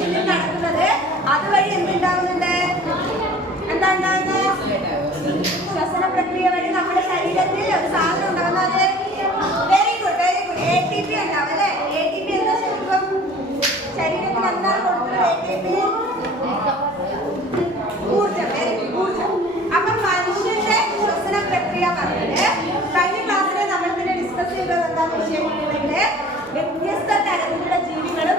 ശരീരത്തിൽ നടക്കുന്നത്. അതുവഴി എന്തുണ്ടാവുന്നുണ്ട്? എന്താ ഉണ്ടാകുന്നത്? ശ്വസന പ്രക്രിയ വഴി നമ്മുടെ ശരീരത്തിൽ ഒരു സാധനം ഉണ്ടാകുന്നത്. Very good very good. ATP ഉണ്ടാവും അല്ലേ? ATP എന്താ ശരിക്കും ശരീരത്തിൽ എന്താണ് കൊടുക്കുന്നത്? ATP ഊർജം. വെരി ഗുഡ്, ഊർജം. അപ്പൊ മനുഷ്യന്റെ ശ്വസന പ്രക്രിയ പറഞ്ഞത് കഴിഞ്ഞ ക്ലാസ്സിൽ നമ്മൾ ഇതിനെ ഡിസ്കസ് ചെയ്തത് എന്താണെന്ന് വെച്ചിട്ടുണ്ടെങ്കിൽ വ്യത്യസ്ത തരത്തിലുള്ള ജീവികൾ